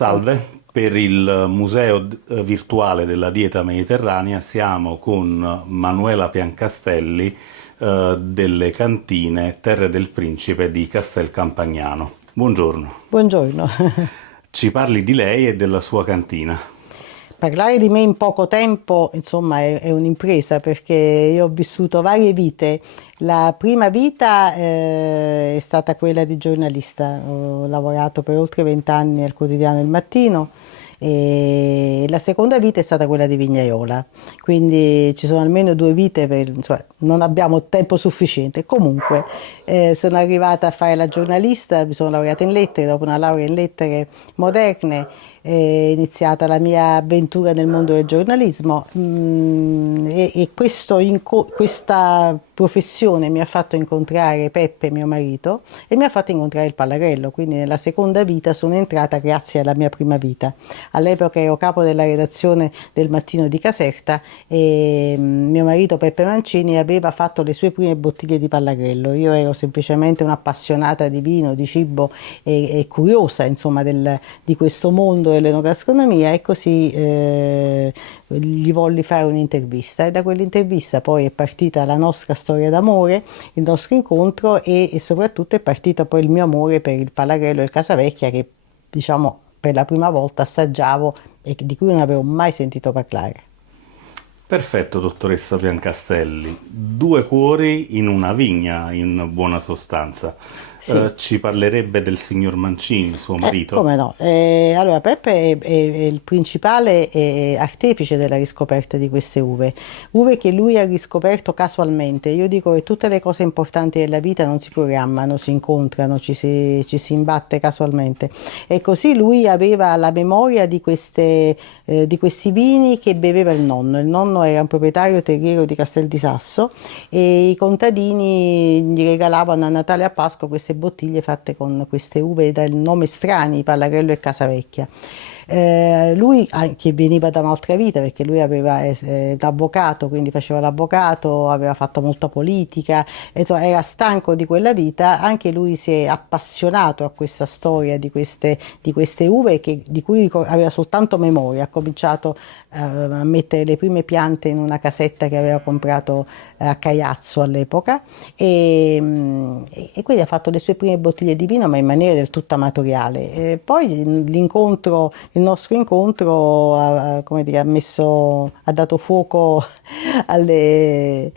Salve, per il Museo Virtuale della Dieta Mediterranea siamo con Manuela Piancastelli delle cantine Terre del Principe di Castel Campagnano. Buongiorno. Buongiorno. Ci parli di lei e della sua cantina. Parlare di me in poco tempo, insomma, è un'impresa perché io ho vissuto varie vite. La prima vita è stata quella di giornalista, ho lavorato per oltre 20 anni al quotidiano Il Mattino e la seconda vita è stata quella di vignaiola, quindi ci sono almeno due vite, insomma, non abbiamo tempo sufficiente. Comunque sono arrivata a fare la giornalista, mi sono laureata in lettere, dopo una laurea in lettere moderne è iniziata la mia avventura nel mondo del giornalismo e questa professione mi ha fatto incontrare Peppe, mio marito, e mi ha fatto incontrare il Pallagrello, quindi nella seconda vita sono entrata grazie alla mia prima vita. All'epoca ero capo della redazione del Mattino di Caserta e mio marito Peppe Mancini aveva fatto le sue prime bottiglie di Pallagrello. Io ero semplicemente un'appassionata di vino, di cibo e curiosa, insomma, di questo mondo dell'enogastronomia, e così gli volli fare un'intervista, e da quell'intervista poi è partita la nostra storia d'amore, il nostro incontro e soprattutto è partito poi il mio amore per il Pallagrello e il Casavecchia, che diciamo per la prima volta assaggiavo e di cui non avevo mai sentito parlare. Perfetto, dottoressa Piancastelli. Due cuori in una vigna, in buona sostanza. Sì. Ci parlerebbe del signor Mancini, suo marito? Come no? Allora Peppe è il principale artefice della riscoperta di queste uve che lui ha riscoperto casualmente. Io dico che tutte le cose importanti della vita non si programmano, si incontrano, ci si imbatte casualmente. E così lui aveva la memoria di questi vini che beveva il nonno. Il nonno era un proprietario terriero di Castel di Sasso e i contadini gli regalavano a Natale e a Pasqua queste bottiglie fatte con queste uve dal nome strani, Pallagrello e Casavecchia. Lui che veniva da un'altra vita, perché lui aveva l'avvocato, quindi faceva l'avvocato, aveva fatto molta politica, insomma, era stanco di quella vita. Anche lui si è appassionato a questa storia di queste uve di cui aveva soltanto memoria. Ha cominciato a mettere le prime piante in una casetta che aveva comprato a Caiazzo all'epoca e quindi ha fatto le sue prime bottiglie di vino, ma in maniera del tutto amatoriale. Poi il nostro incontro come dire, ha dato fuoco alle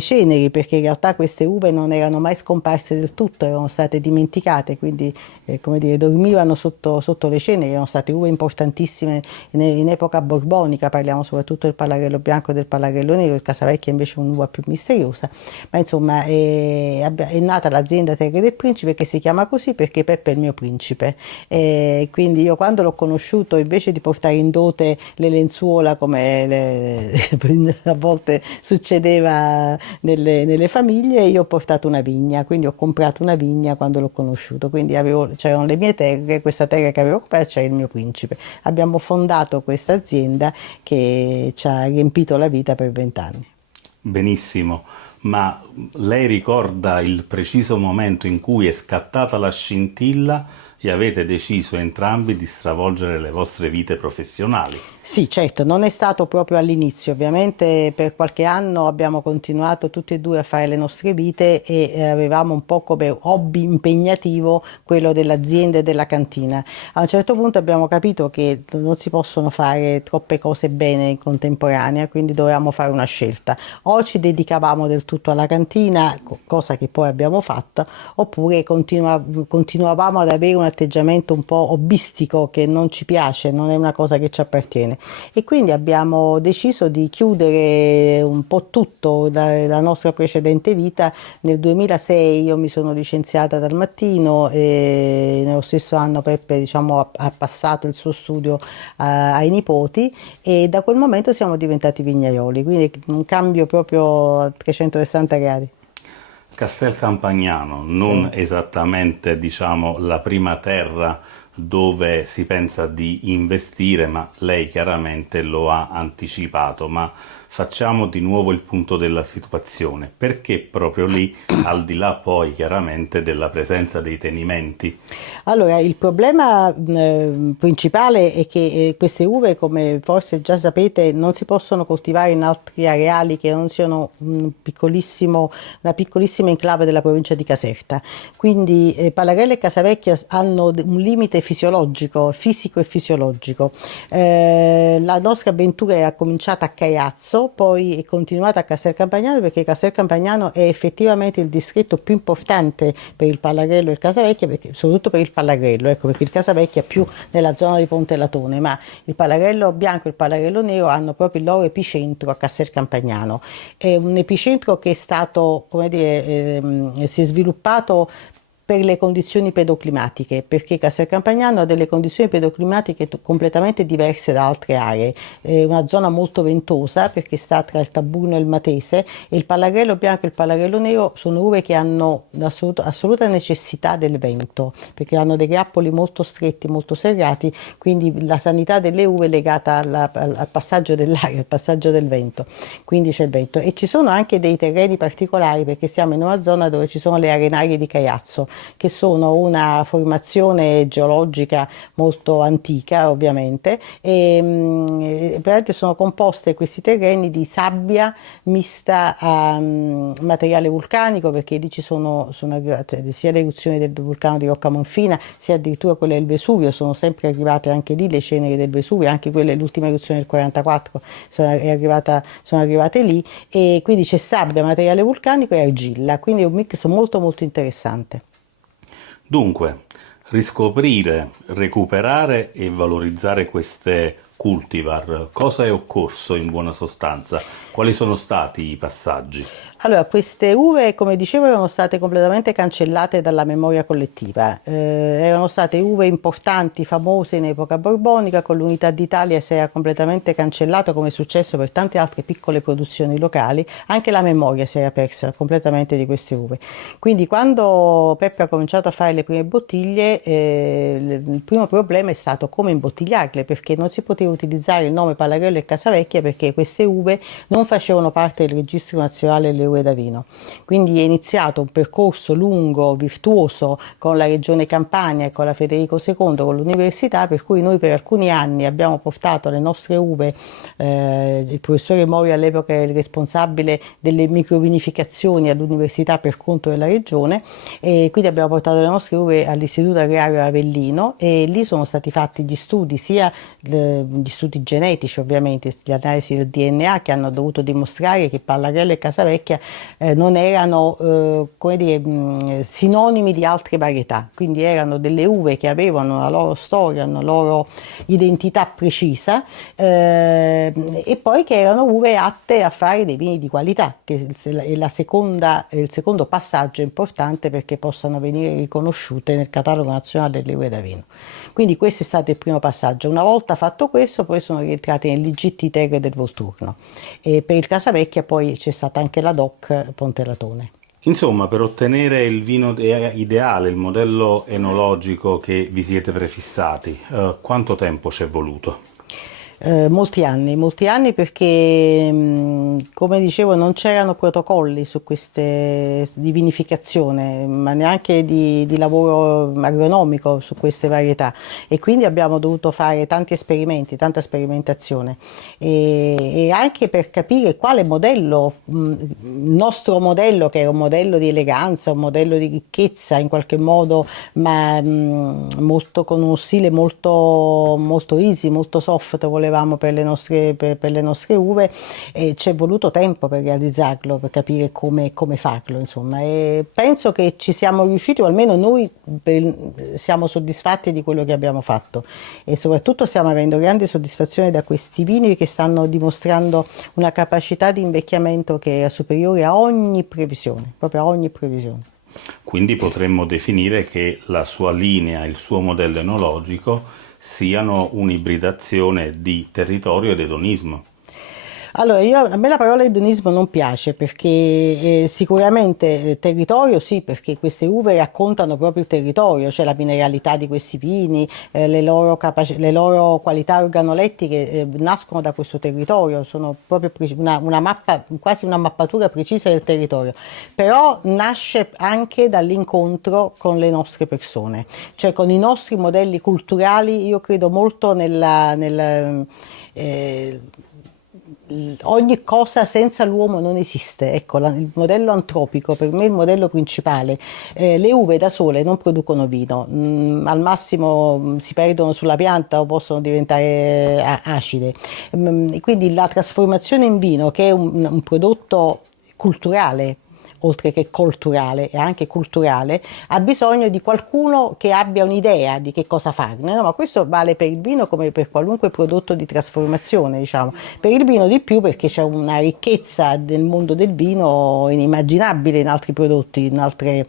ceneri, perché in realtà queste uve non erano mai scomparse del tutto, erano state dimenticate, quindi come dire, dormivano sotto le ceneri. Erano state uve importantissime in epoca borbonica, parliamo soprattutto del Pallagrello bianco e del Pallagrello nero. Il Casavecchia invece è un'uva più misteriosa, ma insomma è nata l'azienda Terre del Principe, che si chiama così perché Peppe è il mio principe, quindi io quando l'ho conosciuto, invece di portare in dote le lenzuola come a volte succedeva nelle famiglie, io ho portato una vigna, quindi ho comprato una vigna quando l'ho conosciuto, quindi c'erano le mie terre, questa terra che avevo comprato, c'era il mio principe. Abbiamo fondato questa azienda che ci ha riempito la vita per 20 anni. Benissimo, ma lei ricorda il preciso momento in cui è scattata la scintilla e avete deciso entrambi di stravolgere le vostre vite professionali? Sì, certo, non è stato proprio all'inizio, ovviamente per qualche anno abbiamo continuato tutti e due a fare le nostre vite e avevamo un po' come hobby impegnativo quello dell'azienda e della cantina. A un certo punto abbiamo capito che non si possono fare troppe cose bene in contemporanea, quindi dovevamo fare una scelta. O ci dedicavamo del tutto alla cantina, cosa che poi abbiamo fatto, oppure continuavamo ad avere un atteggiamento un po' hobbistico che non ci piace, non è una cosa che ci appartiene. E quindi abbiamo deciso di chiudere un po' tutto dalla nostra precedente vita. Nel 2006 io mi sono licenziata dal Mattino e nello stesso anno Peppe, diciamo, ha passato il suo studio ai nipoti, e da quel momento siamo diventati vignaioli, quindi un cambio proprio a 360 gradi. Castel Campagnano, non Sì. esattamente, diciamo, la prima terra dove si pensa di investire, ma lei chiaramente lo ha anticipato. Ma facciamo di nuovo il punto della situazione. Perché proprio lì, al di là poi chiaramente della presenza dei tenimenti? Allora, il problema principale è che queste uve, come forse già sapete, non si possono coltivare in altri areali che non siano una piccolissima enclave della provincia di Caserta. Quindi Pallarello e Casavecchia hanno un limite fisico e fisiologico. La nostra avventura è cominciata a Caiazzo, poi è continuata a Castel Campagnano, perché Castel Campagnano è effettivamente il distretto più importante per il Pallarello e il Casavecchia, soprattutto per il Pallarello, ecco, perché il Casavecchia è più nella zona di Ponte Latone, ma il Pallarello bianco e il Pallarello nero hanno proprio il loro epicentro a Castel Campagnano. È un epicentro che è stato, come dire, si è sviluppato per le condizioni pedoclimatiche, perché Castel Campagnano ha delle condizioni pedoclimatiche completamente diverse da altre aree. È una zona molto ventosa perché sta tra il Taburno e il Matese, e il Pallarello bianco e il Pallarello nero sono uve che hanno assoluta necessità del vento, perché hanno dei grappoli molto stretti, molto serrati, quindi la sanità delle uve è legata al passaggio dell'aria, al passaggio del vento, quindi c'è il vento. E ci sono anche dei terreni particolari, perché siamo in una zona dove ci sono le arenarie di Caiazzo, che sono una formazione geologica molto antica, ovviamente, e sono composte questi terreni di sabbia mista a materiale vulcanico, perché lì ci sono sia le eruzioni del vulcano di Rocca Monfina, sia addirittura quelle del Vesuvio. Sono sempre arrivate anche lì le ceneri del Vesuvio, anche quelle, l'ultima eruzione del 44 sono arrivate lì, e quindi c'è sabbia, materiale vulcanico e argilla, quindi è un mix molto molto interessante. Dunque, riscoprire, recuperare e valorizzare queste cultivar. Cosa è occorso in buona sostanza? Quali sono stati i passaggi? Allora, queste uve, come dicevo, erano state completamente cancellate dalla memoria collettiva. Erano state uve importanti, famose in epoca borbonica. Con l'Unità d'Italia si era completamente cancellato, come è successo per tante altre piccole produzioni locali. Anche la memoria si era persa completamente di queste uve. Quindi quando Peppe ha cominciato a fare le prime bottiglie, il primo problema è stato come imbottigliarle, perché non si poteva utilizzare il nome Pallarello e Casavecchia, perché queste uve non facevano parte del registro nazionale delle uve da vino. Quindi è iniziato un percorso lungo, virtuoso, con la Regione Campania e con la Federico II, con l'università, per cui noi per alcuni anni abbiamo portato le nostre uve, il professore Mori all'epoca era il responsabile delle microvinificazioni all'università per conto della regione, e quindi abbiamo portato le nostre uve all'Istituto Agrario Avellino, e lì sono stati fatti gli studi, sia gli studi genetici, ovviamente, le analisi del DNA, che hanno dovuto dimostrare che Pallarello e Casavecchia non erano come dire, sinonimi di altre varietà, quindi erano delle uve che avevano la loro storia, una loro identità precisa, e poi che erano uve atte a fare dei vini di qualità, che è il secondo passaggio importante perché possano venire riconosciute nel catalogo nazionale delle uve da vino. Quindi questo è stato il primo passaggio. Una volta fatto questo, poi sono rientrati nell'IGT Terre del Volturno, e per il Casavecchia poi c'è stata anche la DOC Ponte Latone. Insomma, per ottenere il vino ideale, il modello enologico che vi siete prefissati, quanto tempo ci è voluto? Molti anni, perché come dicevo non c'erano protocolli su queste di vinificazione, ma neanche di lavoro agronomico su queste varietà, e quindi abbiamo dovuto fare tanti esperimenti, tanta sperimentazione, e anche per capire quale modello, il nostro modello, che era un modello di eleganza, un modello di ricchezza in qualche modo, ma molto, con uno stile molto, molto easy, molto soft, volevamo per le nostre uve, e ci è voluto tempo per realizzarlo, per capire come farlo, insomma, e penso che ci siamo riusciti, o almeno noi siamo soddisfatti di quello che abbiamo fatto, e soprattutto stiamo avendo grande soddisfazione da questi vini che stanno dimostrando una capacità di invecchiamento che è superiore a ogni previsione, proprio a ogni previsione. Quindi potremmo definire che la sua linea, il suo modello enologico siano un'ibridazione di territorio ed edonismo. Allora, a me la parola edonismo non piace perché sicuramente territorio sì, perché queste uve raccontano proprio il territorio, cioè la mineralità di questi vini, le loro qualità organolettiche nascono da questo territorio, sono proprio una mappa, quasi una mappatura precisa del territorio, però nasce anche dall'incontro con le nostre persone, cioè con i nostri modelli culturali. Io credo molto eh, ogni cosa senza l'uomo non esiste, ecco, il modello antropico per me è il modello principale. Le uve da sole non producono vino, al massimo si perdono sulla pianta o possono diventare acide. Quindi la trasformazione in vino, che è un prodotto culturale, oltre che culturale, è anche culturale, ha bisogno di qualcuno che abbia un'idea di che cosa farne, no? Ma questo vale per il vino come per qualunque prodotto di trasformazione, diciamo. Per il vino di più perché c'è una ricchezza del mondo del vino inimmaginabile in altri prodotti, in altre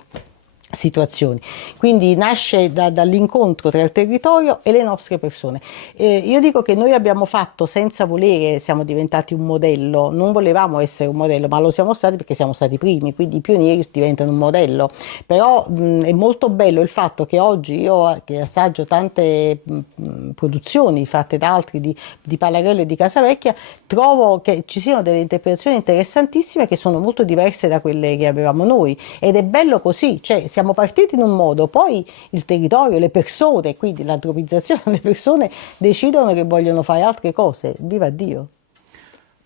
situazioni. Quindi nasce dall'incontro tra il territorio e le nostre persone. Io dico che noi abbiamo fatto senza volere, siamo diventati un modello, non volevamo essere un modello, ma lo siamo stati perché siamo stati i primi, quindi i pionieri diventano un modello. Però è molto bello il fatto che oggi io che assaggio tante produzioni fatte da altri di Palarello e di Casavecchia, trovo che ci siano delle interpretazioni interessantissime che sono molto diverse da quelle che avevamo noi, ed è bello così, cioè siamo partiti in un modo, poi il territorio, le persone, quindi l'antropizzazione, le persone decidono che vogliono fare altre cose. Viva Dio!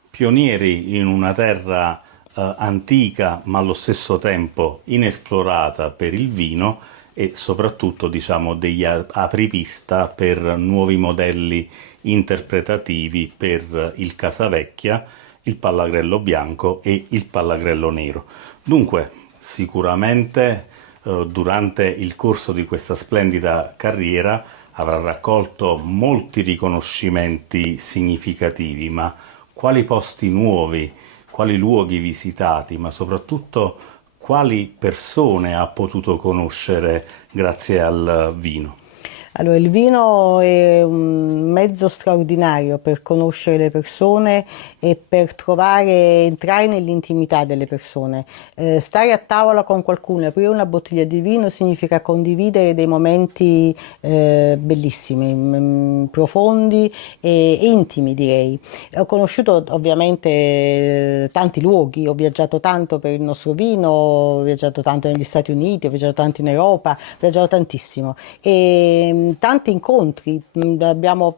Pionieri in una terra antica ma allo stesso tempo inesplorata per il vino, e soprattutto diciamo degli apripista per nuovi modelli interpretativi per il Casavecchia, il Pallagrello bianco e il Pallagrello nero. Dunque sicuramente durante il corso di questa splendida carriera avrà raccolto molti riconoscimenti significativi, ma quali posti nuovi, quali luoghi visitati, ma soprattutto quali persone ha potuto conoscere grazie al vino? Allora, il vino è un mezzo straordinario per conoscere le persone e per entrare nell'intimità delle persone. Stare a tavola con qualcuno, aprire una bottiglia di vino significa condividere dei momenti bellissimi, profondi e intimi, direi. Ho conosciuto ovviamente tanti luoghi, ho viaggiato tanto per il nostro vino, ho viaggiato tanto negli Stati Uniti, ho viaggiato tanto in Europa, ho viaggiato tantissimo. E tanti incontri, abbiamo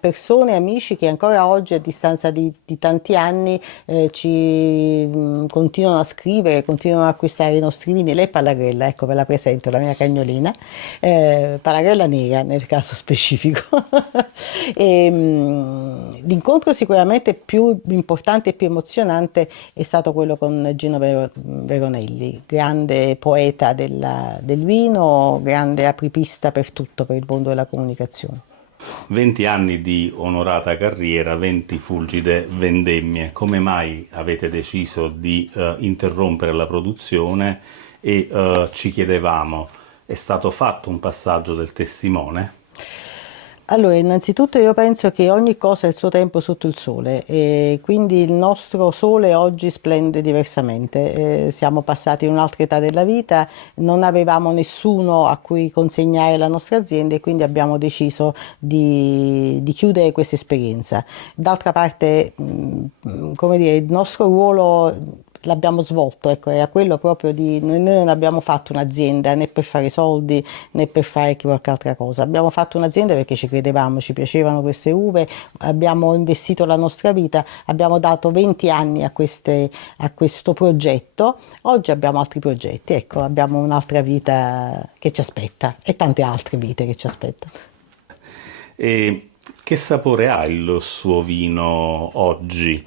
persone, amici che ancora oggi a distanza di tanti anni ci continuano a scrivere, continuano a acquistare i nostri vini. Lei è Pallagrella, ecco, ve la presento, la mia cagnolina, Pallagrella nera nel caso specifico. L'incontro sicuramente più importante e più emozionante è stato quello con Gino Veronelli, grande poeta del vino, grande apripista per tutto, per il mondo della comunicazione. 20 anni di onorata carriera, 20 fulgide vendemmie. Come mai avete deciso di interrompere la produzione? E ci chiedevamo, è stato fatto un passaggio del testimone? Allora, innanzitutto io penso che ogni cosa ha il suo tempo sotto il sole, e quindi il nostro sole oggi splende diversamente. Siamo passati in un'altra età della vita, non avevamo nessuno a cui consegnare la nostra azienda e quindi abbiamo deciso di chiudere questa esperienza. D'altra parte, come dire, il nostro ruolo l'abbiamo svolto, ecco, era quello proprio noi non abbiamo fatto un'azienda né per fare soldi né per fare qualche altra cosa, abbiamo fatto un'azienda perché ci credevamo, ci piacevano queste uve, abbiamo investito la nostra vita, abbiamo dato 20 anni a questo progetto, oggi abbiamo altri progetti, ecco, abbiamo un'altra vita che ci aspetta e tante altre vite che ci aspettano. E che sapore ha il suo vino oggi?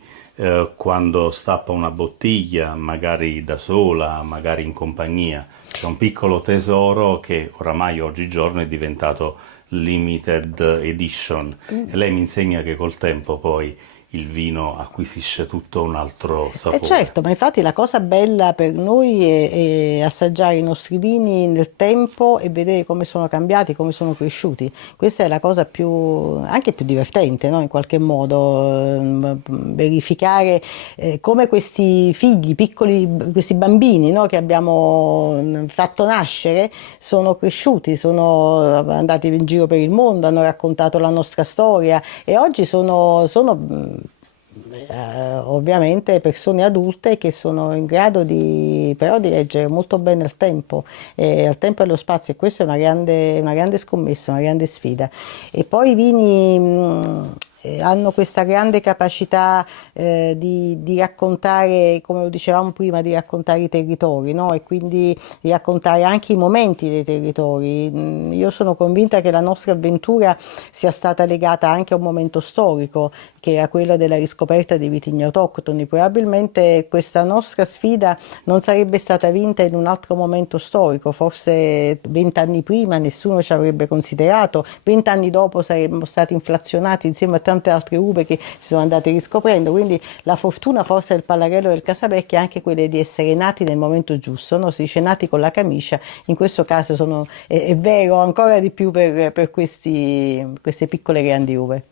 Quando stappa una bottiglia, magari da sola, magari in compagnia? C'è un piccolo tesoro che oramai oggigiorno è diventato limited edition, e lei mi insegna che col tempo poi il vino acquisisce tutto un altro sapore. Certo, ma infatti la cosa bella per noi è assaggiare i nostri vini nel tempo e vedere come sono cambiati, come sono cresciuti. Questa è la cosa anche più divertente, no? In qualche modo, verificare come questi figli, piccoli, questi bambini, no? Che abbiamo fatto nascere, sono cresciuti, sono andati in giro per il mondo, hanno raccontato la nostra storia e oggi sono ovviamente persone adulte che sono in grado però di reggere molto bene al tempo e allo spazio, e questa è una grande scommessa, una grande sfida. E poi i vini hanno questa grande capacità di raccontare, come lo dicevamo prima, di raccontare i territori, no? E quindi di raccontare anche i momenti dei territori. Io sono convinta che la nostra avventura sia stata legata anche a un momento storico, che era quello della riscoperta dei vitigni autoctoni. Probabilmente questa nostra sfida non sarebbe stata vinta in un altro momento storico, forse 20 anni prima nessuno ci avrebbe considerato, 20 anni dopo saremmo stati inflazionati insieme a tante altre uve che si sono andate riscoprendo. Quindi la fortuna forse del Pallarello e del Casabecchi è anche quella di essere nati nel momento giusto, no? Si dice nati con la camicia, in questo caso è vero ancora di più per queste piccole grandi uve.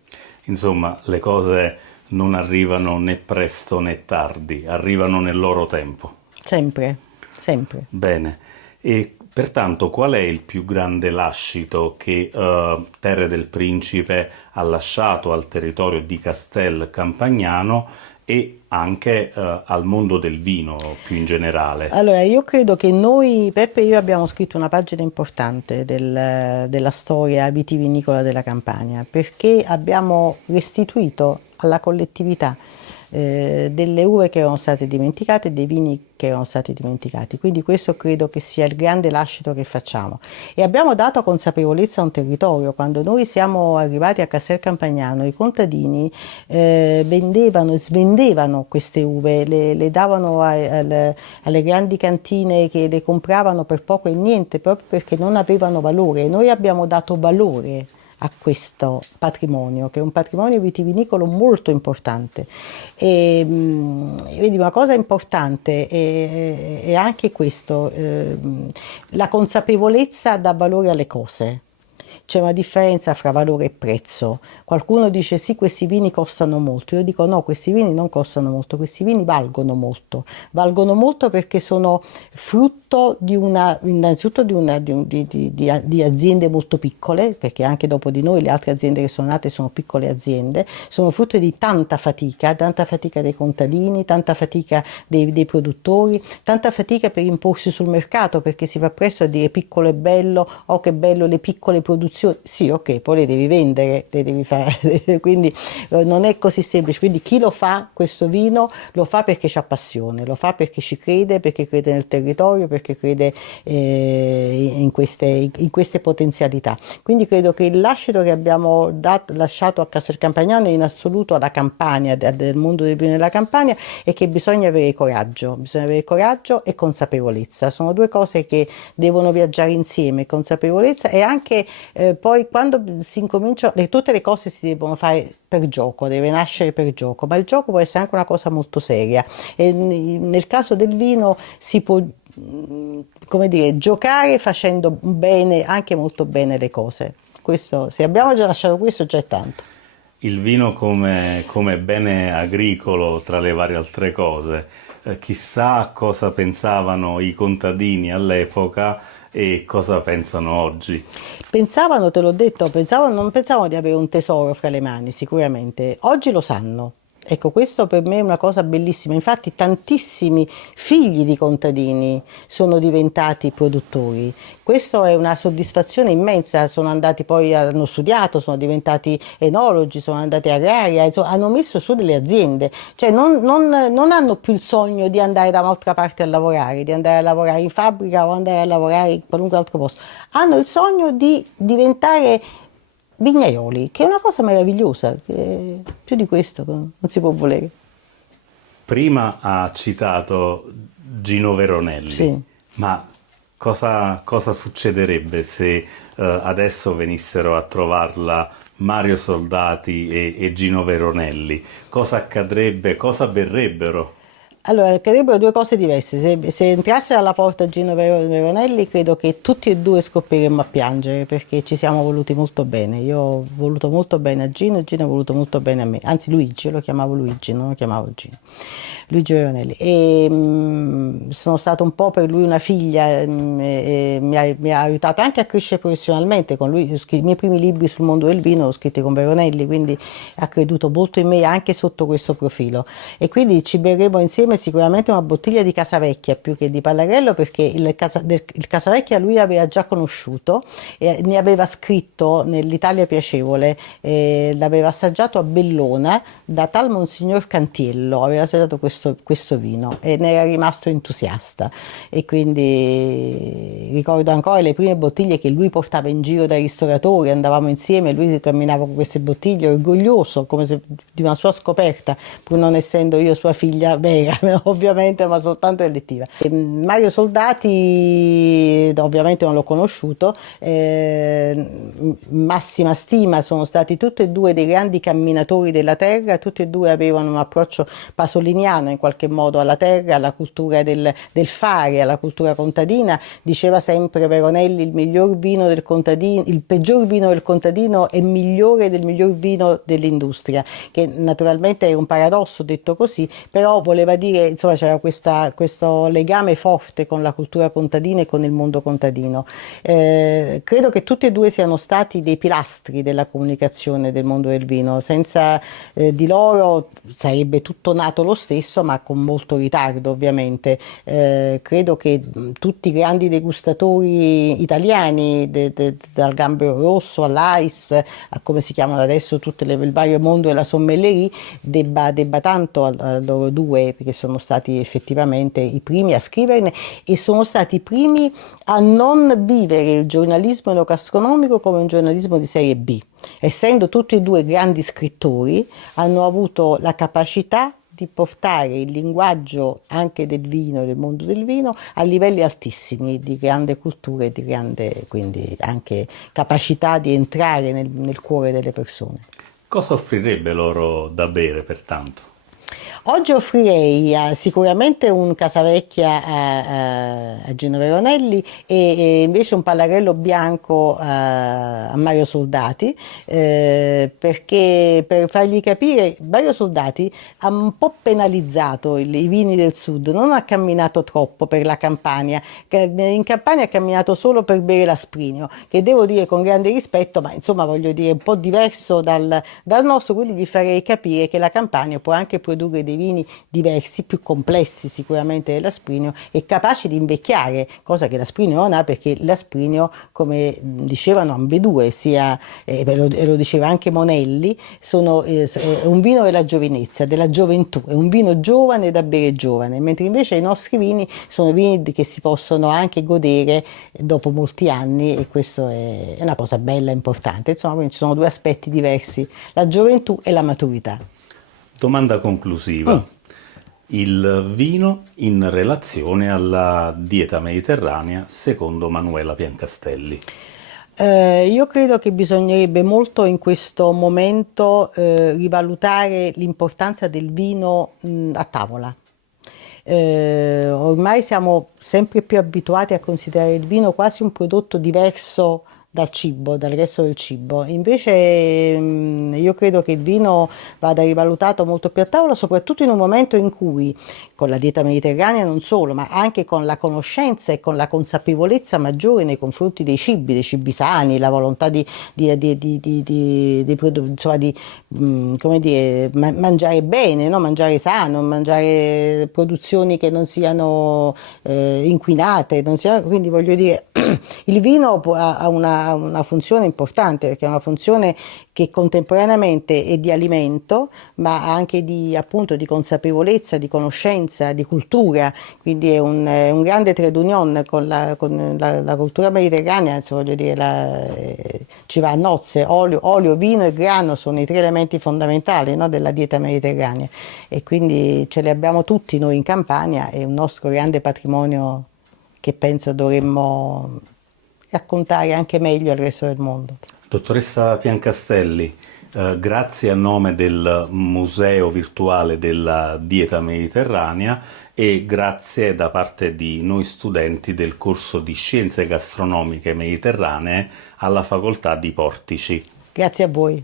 Insomma, le cose non arrivano né presto né tardi, arrivano nel loro tempo. Sempre, sempre. Bene, e pertanto qual è il più grande lascito che Terre del Principe ha lasciato al territorio di Castel Campagnano e anche al mondo del vino più in generale? Allora, io credo che noi, Peppe e io, abbiamo scritto una pagina importante della storia vitivinicola della Campania, perché abbiamo restituito alla collettività delle uve che erano state dimenticate e dei vini che erano stati dimenticati. Quindi questo credo che sia il grande lascito che facciamo. E abbiamo dato consapevolezza a un territorio. Quando noi siamo arrivati a Castel Campagnano, i contadini vendevano e svendevano queste uve, le davano alle grandi cantine che le compravano per poco e niente, proprio perché non avevano valore. Noi abbiamo dato valore a questo patrimonio, che è un patrimonio vitivinicolo molto importante. E vedi, una cosa importante è anche questo, la consapevolezza dà valore alle cose. C'è una differenza fra valore e prezzo. Qualcuno dice sì, questi vini costano molto. Io dico no, questi vini non costano molto, questi vini valgono molto. Valgono molto perché sono frutto innanzitutto di aziende molto piccole, perché anche dopo di noi le altre aziende che sono nate sono piccole aziende, sono frutto di tanta fatica dei contadini, tanta fatica dei produttori, tanta fatica per imporsi sul mercato, perché si va presto a dire piccolo è bello, oh che bello le piccole produzioni. Sì, ok, poi le devi vendere, le devi fare, quindi non è così semplice. Quindi chi lo fa questo vino lo fa perché c'ha passione, lo fa perché ci crede, perché crede nel territorio, perché crede in queste potenzialità. Quindi credo che il lascito che abbiamo lasciato a Castel Campagnano e in assoluto alla Campania, del mondo del vino della Campania, è che bisogna avere coraggio e consapevolezza. Sono due cose che devono viaggiare insieme, consapevolezza e anche poi quando si incomincia, tutte le cose si devono fare per gioco, deve nascere per gioco, ma il gioco può essere anche una cosa molto seria e nel caso del vino si può, come dire, giocare facendo bene, anche molto bene le cose. Questo, se abbiamo già lasciato questo, già è tanto. Il vino come bene agricolo, tra le varie altre cose, chissà cosa pensavano i contadini all'epoca e cosa pensano oggi. Pensavano, te l'ho detto, non pensavano di avere un tesoro fra le mani, sicuramente. Oggi lo sanno. Ecco, questo per me è una cosa bellissima. Infatti tantissimi figli di contadini sono diventati produttori. Questo è una soddisfazione immensa. Hanno studiato, sono diventati enologi, sono andati agrari, hanno messo su delle aziende. Cioè non hanno più il sogno di andare da un'altra parte a lavorare, di andare a lavorare in fabbrica o andare a lavorare in qualunque altro posto. Hanno il sogno di diventare vignaioli, che è una cosa meravigliosa, più di questo non si può volere. Prima ha citato Gino Veronelli, sì. Ma Cosa succederebbe se adesso venissero a trovarla Mario Soldati e Gino Veronelli? Cosa accadrebbe? Cosa berrebbero? Allora, accadrebbero due cose diverse. Se entrasse dalla porta Gino Veronelli, credo che tutti e due scoppieremmo a piangere perché ci siamo voluti molto bene. Io ho voluto molto bene a Gino e Gino ha voluto molto bene a me. Anzi, Luigi, io lo chiamavo Luigi, non lo chiamavo Gino. Luigi Veronelli. E sono stata un po' per lui una figlia, e mi ha aiutato anche a crescere professionalmente. Con lui, i miei primi libri sul mondo del vino l'ho scritti con Veronelli, quindi ha creduto molto in me anche sotto questo profilo. E quindi ci berremo insieme sicuramente una bottiglia di Casavecchia più che di Pallarello, perché il Casavecchia lui aveva già conosciuto e ne aveva scritto nell'Italia Piacevole, l'aveva assaggiato a Bellona da tal Monsignor Cantiello, aveva assaggiato questo vino e ne era rimasto entusiasta, e quindi ricordo ancora le prime bottiglie che lui portava in giro dai ristoratori, andavamo insieme, lui camminava con queste bottiglie orgoglioso come se di una sua scoperta, pur non essendo io sua figlia vera ovviamente, ma soltanto elettiva. Mario Soldati ovviamente non l'ho conosciuto, massima stima, sono stati tutti e due dei grandi camminatori della terra, tutti e due avevano un approccio pasoliniano in qualche modo alla terra, alla cultura del fare, alla cultura contadina. Diceva sempre Veronelli: il miglior vino del contadino, il peggior vino del contadino è migliore del miglior vino dell'industria, che naturalmente è un paradosso detto così, però voleva dire, insomma, c'era questo legame forte con la cultura contadina e con il mondo contadino. Credo che tutti e due siano stati dei pilastri della comunicazione del mondo del vino. Senza di loro sarebbe tutto nato lo stesso, ma con molto ritardo ovviamente. Credo che tutti i grandi degustatori italiani, dal Gambero Rosso all'Ais, a come si chiamano adesso tutte il vario mondo della sommellerie, debba tanto a loro due, perché sono stati effettivamente i primi a scriverne e sono stati i primi a non vivere il giornalismo enogastronomico come un giornalismo di serie B. Essendo tutti e due grandi scrittori, hanno avuto la capacità di portare il linguaggio anche del vino, del mondo del vino, a livelli altissimi, di grande cultura e di grande, quindi, anche capacità di entrare nel cuore delle persone. Cosa offrirebbe loro da bere, pertanto? Oggi offrirei sicuramente un Casavecchia a Gino Veronelli e invece un Pallarello bianco a Mario Soldati, perché per fargli capire, Mario Soldati ha un po' penalizzato i vini del sud, non ha camminato troppo per la Campania, in Campania ha camminato solo per bere l'Asprinio, che devo dire con grande rispetto, ma insomma voglio dire un po' diverso dal nostro, quindi gli farei capire che la Campania può anche produrre dei vini diversi, più complessi sicuramente dell'Asprinio e capaci di invecchiare, cosa che l'Asprinio non ha, perché l'Asprinio, come dicevano ambedue, lo diceva anche Monelli, è un vino della giovinezza, della gioventù, è un vino giovane da bere giovane, mentre invece i nostri vini sono vini che si possono anche godere dopo molti anni, e questo è una cosa bella e importante. Insomma, quindi ci sono due aspetti diversi, la gioventù e la maturità. Domanda conclusiva. Il vino in relazione alla dieta mediterranea secondo Manuela Piancastelli. Io credo che bisognerebbe molto in questo momento rivalutare l'importanza del vino a tavola. Ormai siamo sempre più abituati a considerare il vino quasi un prodotto diverso dal cibo, dal resto del cibo. Invece io credo che il vino vada rivalutato molto più a tavola, soprattutto in un momento in cui, con la dieta mediterranea non solo, ma anche con la conoscenza e con la consapevolezza maggiore nei confronti dei cibi sani, la volontà come dire, mangiare bene, no? Mangiare sano, mangiare produzioni che non siano inquinate, quindi voglio dire, il vino ha una funzione importante, perché è una funzione che contemporaneamente è di alimento, ma anche appunto di consapevolezza, di conoscenza, di cultura, quindi è un grande trade union con la cultura mediterranea. Insomma, voglio dire, ci va a nozze: olio, vino e grano sono i tre elementi fondamentali, no, della dieta mediterranea, e quindi ce li abbiamo tutti noi in Campania, è un nostro grande patrimonio che penso dovremmo raccontare anche meglio al resto del mondo. Dottoressa Piancastelli, grazie a nome del Museo Virtuale della Dieta Mediterranea e grazie da parte di noi studenti del corso di Scienze Gastronomiche Mediterranee alla Facoltà di Portici. Grazie a voi.